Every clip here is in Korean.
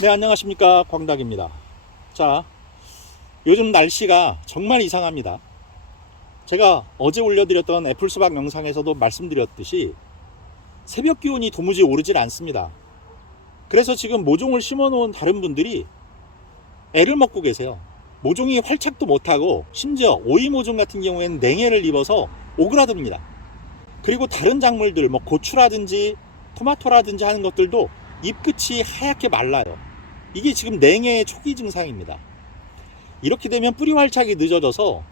네, 안녕하십니까. 광닭입니다. 자, 요즘 날씨가 정말 이상합니다. 제가 어제 올려드렸던 애플수박 영상에서도 말씀드렸듯이 새벽 기온이 도무지 오르질 않습니다. 그래서 지금 모종을 심어놓은 다른 분들이 애를 먹고 계세요. 모종이 활착도 못하고 심지어 오이 모종 같은 경우에는 냉해를 입어서 오그라듭니다. 그리고 다른 작물들 고추라든지 토마토라든지 하는 것들도 잎끝이 하얗게 말라요. 이게 지금 냉해의 초기 증상입니다. 이렇게 되면 뿌리 활착이 늦어져서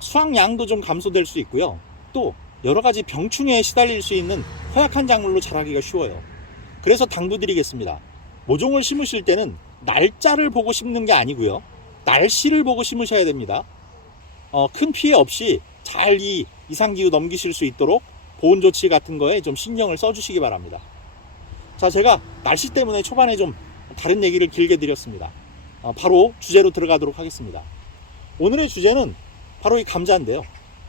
수확량도 좀 감소될 수 있고요. 또 여러가지 병충해에 시달릴 수 있는 허약한 작물로 자라기가 쉬워요. 그래서 당부드리겠습니다. 모종을 심으실 때는 날짜를 보고 심는 게 아니고요, 날씨를 보고 심으셔야 됩니다. 큰 피해 없이 잘 이 이상기후 넘기실 수 있도록 보온 조치 같은 거에 좀 신경을 써주시기 바랍니다. 자, 제가 날씨 때문에 초반에 좀 다른 얘기를 길게 드렸습니다. 바로 주제로 들어가도록 하겠습니다. 오늘의 주제는 바로 이 감자인데요.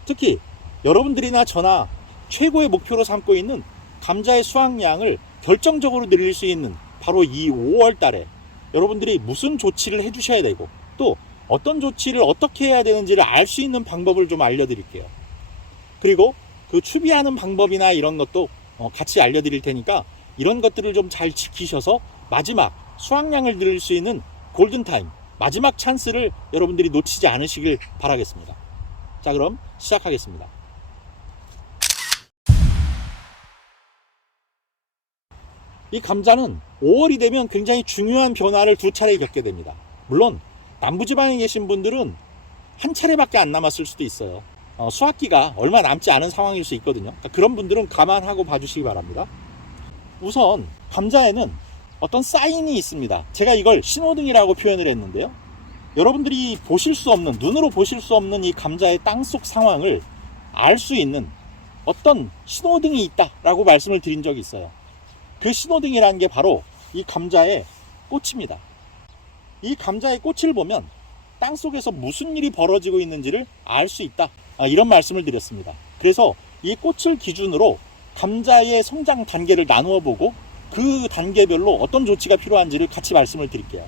특히 여러분들이나 저나 최고의 목표로 삼고 있는 감자의 수확량을 결정적으로 늘릴 수 있는 바로 이 5월 달에 여러분들이 무슨 조치를 해주셔야 되고 또 어떤 조치를 어떻게 해야 되는지를 알 수 있는 방법을 좀 알려드릴게요. 그리고 그 추비하는 방법이나 이런 것도 같이 알려드릴 테니까 이런 것들을 좀 잘 지키셔서 마지막 수확량을 늘릴 수 있는 골든타임, 마지막 찬스를 여러분들이 놓치지 않으시길 바라겠습니다. 자, 그럼 시작하겠습니다. 이 감자는 5월이 되면 굉장히 중요한 변화를 두 차례 겪게 됩니다. 물론 남부지방에 계신 분들은 한 차례밖에 안 남았을 수도 있어요. 수확기가 얼마 남지 않은 상황일 수 있거든요. 그러니까 그런 분들은 감안하고 봐주시기 바랍니다. 우선 감자에는 어떤 사인이 있습니다. 제가 이걸 신호등이라고 표현을 했는데요, 여러분들이 보실 수 없는, 눈으로 보실 수 없는 이 감자의 땅속 상황을 알 수 있는 어떤 신호등이 있다라고 말씀을 드린 적이 있어요. 그 신호등이라는 게 바로 이 감자의 꽃입니다. 이 감자의 꽃을 보면 땅속에서 무슨 일이 벌어지고 있는지를 알 수 있다, 이런 말씀을 드렸습니다. 그래서 이 꽃을 기준으로 감자의 성장 단계를 나누어 보고 그 단계별로 어떤 조치가 필요한지를 같이 말씀을 드릴게요.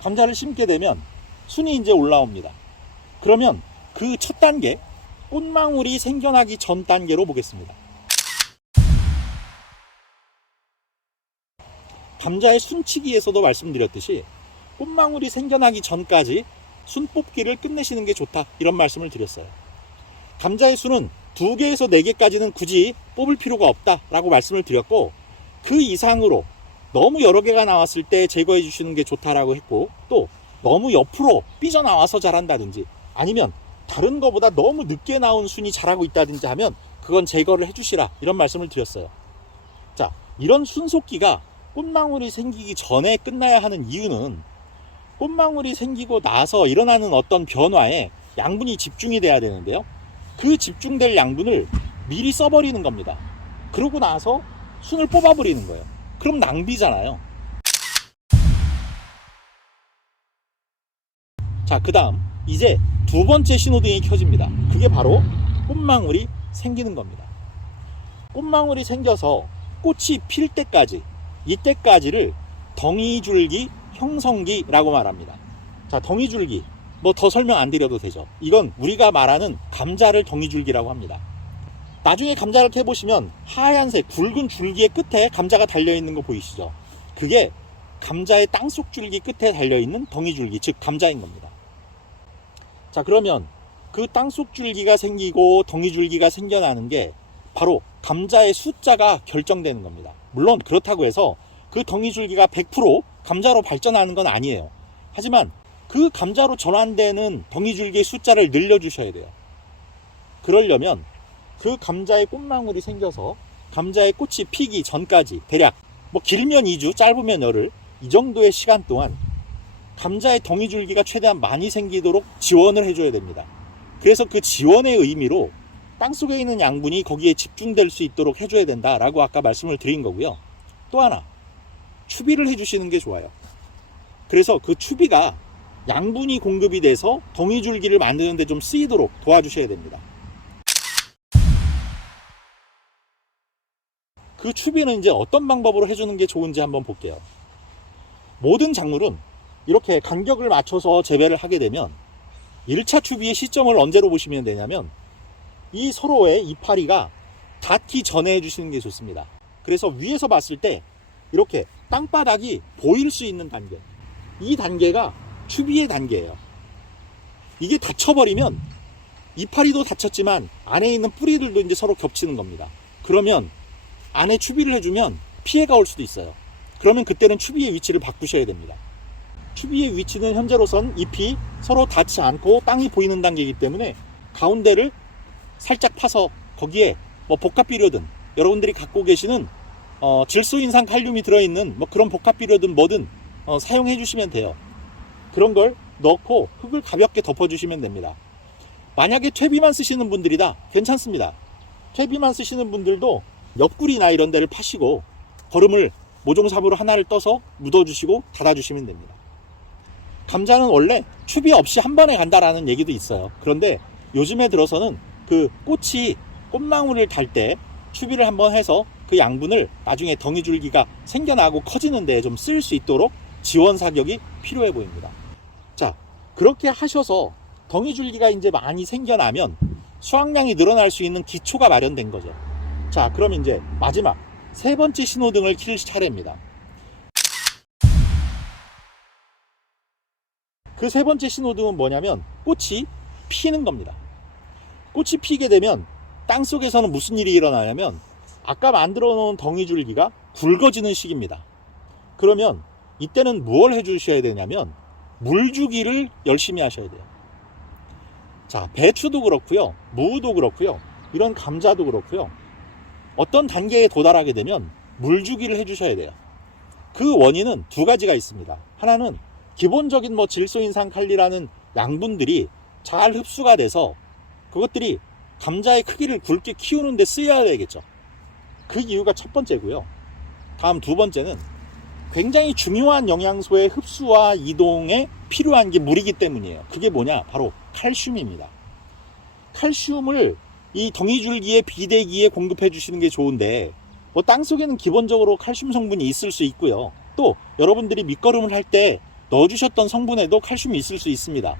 감자를 심게 되면 순이 이제 올라옵니다. 그러면 그 첫 단계, 꽃망울이 생겨나기 전 단계로 보겠습니다. 감자의 순치기에서도 말씀드렸듯이 꽃망울이 생겨나기 전까지 순 뽑기를 끝내시는 게 좋다, 이런 말씀을 드렸어요. 감자의 순은 2개에서 4개까지는 굳이 뽑을 필요가 없다라고 말씀을 드렸고, 그 이상으로 너무 여러 개가 나왔을 때 제거해 주시는 게 좋다라고 했고, 또 너무 옆으로 삐져나와서 자란다든지 아니면 다른 거보다 너무 늦게 나온 순이 자라고 있다든지 하면 그건 제거를 해주시라, 이런 말씀을 드렸어요. 자, 이런 순속기가 꽃망울이 생기기 전에 끝나야 하는 이유는 꽃망울이 생기고 나서 일어나는 어떤 변화에 양분이 집중이 돼야 되는데요, 그 집중될 양분을 미리 써버리는 겁니다. 그러고 나서 순을 뽑아버리는 거예요. 그럼 낭비잖아요. 자, 그 다음 이제 두 번째 신호등이 켜집니다. 그게 바로 꽃망울이 생기는 겁니다. 꽃망울이 생겨서 꽃이 필 때까지, 이때까지를 덩이줄기 형성기라고 말합니다. 자, 덩이줄기 더 설명 안 드려도 되죠. 이건 우리가 말하는 감자를 덩이줄기라고 합니다. 나중에 감자를 캐보시면 하얀색 굵은 줄기의 끝에 감자가 달려있는 거 보이시죠? 그게 감자의 땅속 줄기 끝에 달려있는 덩이줄기, 즉 감자인 겁니다. 자, 그러면 그 땅속 줄기가 생기고 덩이줄기가 생겨나는 게 바로 감자의 숫자가 결정되는 겁니다. 물론 그렇다고 해서 그 덩이줄기가 100% 감자로 발전하는 건 아니에요. 하지만 그 감자로 전환되는 덩이줄기의 숫자를 늘려주셔야 돼요. 그러려면 그 감자의 꽃망울이 생겨서 감자의 꽃이 피기 전까지 대략 길면 2주, 짧으면 열흘, 이 정도의 시간 동안 감자의 덩이줄기가 최대한 많이 생기도록 지원을 해줘야 됩니다. 그래서 그 지원의 의미로 땅속에 있는 양분이 거기에 집중될 수 있도록 해줘야 된다라고 아까 말씀을 드린 거고요. 또 하나, 추비를 해주시는 게 좋아요. 그래서 그 추비가 양분이 공급이 돼서 덩이줄기를 만드는 데 좀 쓰이도록 도와주셔야 됩니다. 그 추비는 이제 어떤 방법으로 해주는 게 좋은지 한번 볼게요. 모든 작물은 이렇게 간격을 맞춰서 재배를 하게 되면 1차 추비의 시점을 언제로 보시면 되냐면 이 서로의 이파리가 닿기 전에 해주시는 게 좋습니다. 그래서 위에서 봤을 때 이렇게 땅바닥이 보일 수 있는 단계, 이 단계가 추비의 단계예요. 이게 닫혀버리면 이파리도 닫혔지만 안에 있는 뿌리들도 이제 서로 겹치는 겁니다. 그러면 안에 추비를 해주면 피해가 올 수도 있어요. 그러면 그때는 추비의 위치를 바꾸셔야 됩니다. 추비의 위치는 현재로선 잎이 서로 닿지 않고 땅이 보이는 단계이기 때문에 가운데를 살짝 파서 거기에 뭐 복합비료든 여러분들이 갖고 계시는 질소인산 칼륨이 들어있는 뭐 그런 복합비료든 뭐든 사용해 주시면 돼요. 그런 걸 넣고 흙을 가볍게 덮어주시면 됩니다. 만약에 퇴비만 쓰시는 분들이다, 괜찮습니다. 퇴비만 쓰시는 분들도 옆구리나 이런 데를 파시고 거름을 모종삽으로 하나를 떠서 묻어주시고 닫아주시면 됩니다. 감자는 원래 추비 없이 한 번에 간다라는 얘기도 있어요. 그런데 요즘에 들어서는 그 꽃이 꽃망울을 달 때 추비를 한번 해서 그 양분을 나중에 덩이줄기가 생겨나고 커지는 데에 좀 쓸 수 있도록 지원 사격이 필요해 보입니다. 자, 그렇게 하셔서 덩이줄기가 이제 많이 생겨나면 수확량이 늘어날 수 있는 기초가 마련된 거죠. 자, 그럼 이제 마지막 세 번째 신호등을 킬 차례입니다. 그 세 번째 신호등은 뭐냐면 꽃이 피는 겁니다. 꽃이 피게 되면 땅속에서는 무슨 일이 일어나냐면 아까 만들어 놓은 덩이줄기가 굵어지는 시기입니다. 그러면 이때는 무엇을 해주셔야 되냐면 물주기를 열심히 하셔야 돼요. 자, 배추도 그렇고요, 무도 그렇고요, 이런 감자도 그렇고요, 어떤 단계에 도달하게 되면 물주기를 해주셔야 돼요. 그 원인은 두 가지가 있습니다. 하나는 기본적인 뭐 질소인산 칼리라는 양분들이 잘 흡수가 돼서 그것들이 감자의 크기를 굵게 키우는 데 쓰여야 되겠죠. 그 이유가 첫 번째고요. 다음 두 번째는 굉장히 중요한 영양소의 흡수와 이동에 필요한 게 물이기 때문이에요. 그게 뭐냐? 바로 칼슘입니다. 칼슘을 이 덩이줄기의 비대기에 공급해 주시는 게 좋은데 뭐 땅속에는 기본적으로 칼슘 성분이 있을 수 있고요. 또 여러분들이 밑거름을 할 때 넣어주셨던 성분에도 칼슘이 있을 수 있습니다.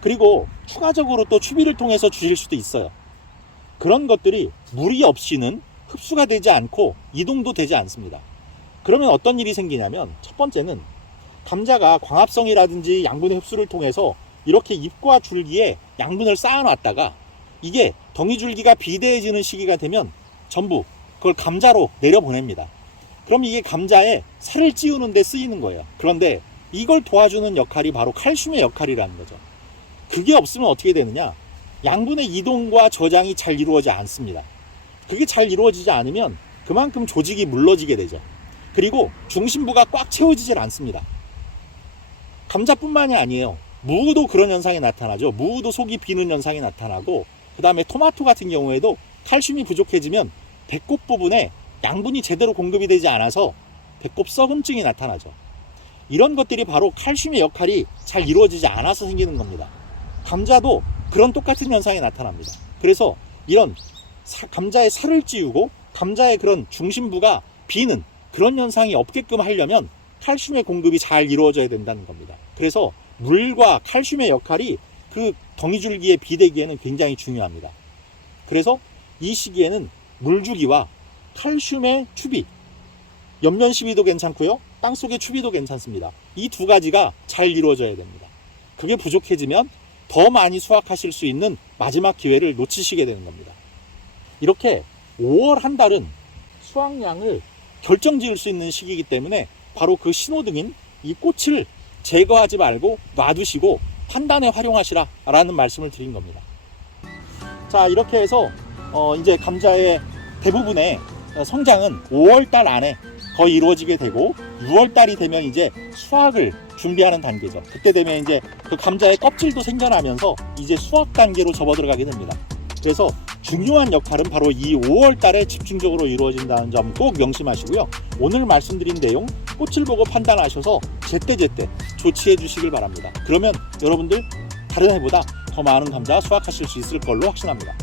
그리고 추가적으로 또 추비를 통해서 주실 수도 있어요. 그런 것들이 물이 없이는 흡수가 되지 않고 이동도 되지 않습니다. 그러면 어떤 일이 생기냐면 첫 번째는 감자가 광합성이라든지 양분의 흡수를 통해서 이렇게 잎과 줄기에 양분을 쌓아놨다가 이게 덩이줄기가 비대해지는 시기가 되면 전부 그걸 감자로 내려보냅니다. 그럼 이게 감자에 살을 찌우는 데 쓰이는 거예요. 그런데 이걸 도와주는 역할이 바로 칼슘의 역할이라는 거죠. 그게 없으면 어떻게 되느냐? 양분의 이동과 저장이 잘 이루어지지 않습니다. 그게 잘 이루어지지 않으면 그만큼 조직이 물러지게 되죠. 그리고 중심부가 꽉 채워지질 않습니다. 감자뿐만이 아니에요. 무도 그런 현상이 나타나죠. 무도 속이 비는 현상이 나타나고, 그 다음에 토마토 같은 경우에도 칼슘이 부족해지면 배꼽 부분에 양분이 제대로 공급이 되지 않아서 배꼽 썩음증이 나타나죠. 이런 것들이 바로 칼슘의 역할이 잘 이루어지지 않아서 생기는 겁니다. 감자도 그런 똑같은 현상이 나타납니다. 그래서 이런 감자의 살을 찌우고 감자의 그런 중심부가 비는 그런 현상이 없게끔 하려면 칼슘의 공급이 잘 이루어져야 된다는 겁니다. 그래서 물과 칼슘의 역할이 그 덩이줄기의 비대기에는 굉장히 중요합니다. 그래서 이 시기에는 물주기와 칼슘의 추비, 옆면 시비도 괜찮고요, 땅속의 추비도 괜찮습니다. 이 두 가지가 잘 이루어져야 됩니다. 그게 부족해지면 더 많이 수확하실 수 있는 마지막 기회를 놓치시게 되는 겁니다. 이렇게 5월 한 달은 수확량을 결정지을 수 있는 시기이기 때문에 바로 그 신호등인 이 꽃을 제거하지 말고 놔두시고 판단에 활용하시라 라는 말씀을 드린 겁니다. 자, 이렇게 해서 이제 감자의 대부분의 성장은 5월달 안에 거의 이루어지게 되고 6월달이 되면 이제 수확을 준비하는 단계죠. 그때 되면 이제 그 감자의 껍질도 생겨나면서 이제 수확 단계로 접어들어가게 됩니다. 그래서 중요한 역할은 바로 이 5월달에 집중적으로 이루어진다는 점 꼭 명심하시고요. 오늘 말씀드린 내용 꽃을 보고 판단하셔서 제때제때 조치해 주시길 바랍니다. 그러면 여러분들 다른 해보다 더 많은 감자 수확하실 수 있을 걸로 확신합니다.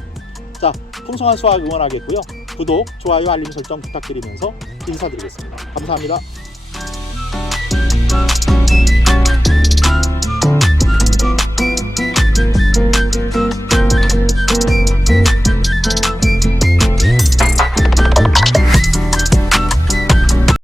자, 풍성한 수확 응원하겠고요. 구독, 좋아요, 알림 설정 부탁드리면서 인사드리겠습니다. 감사합니다.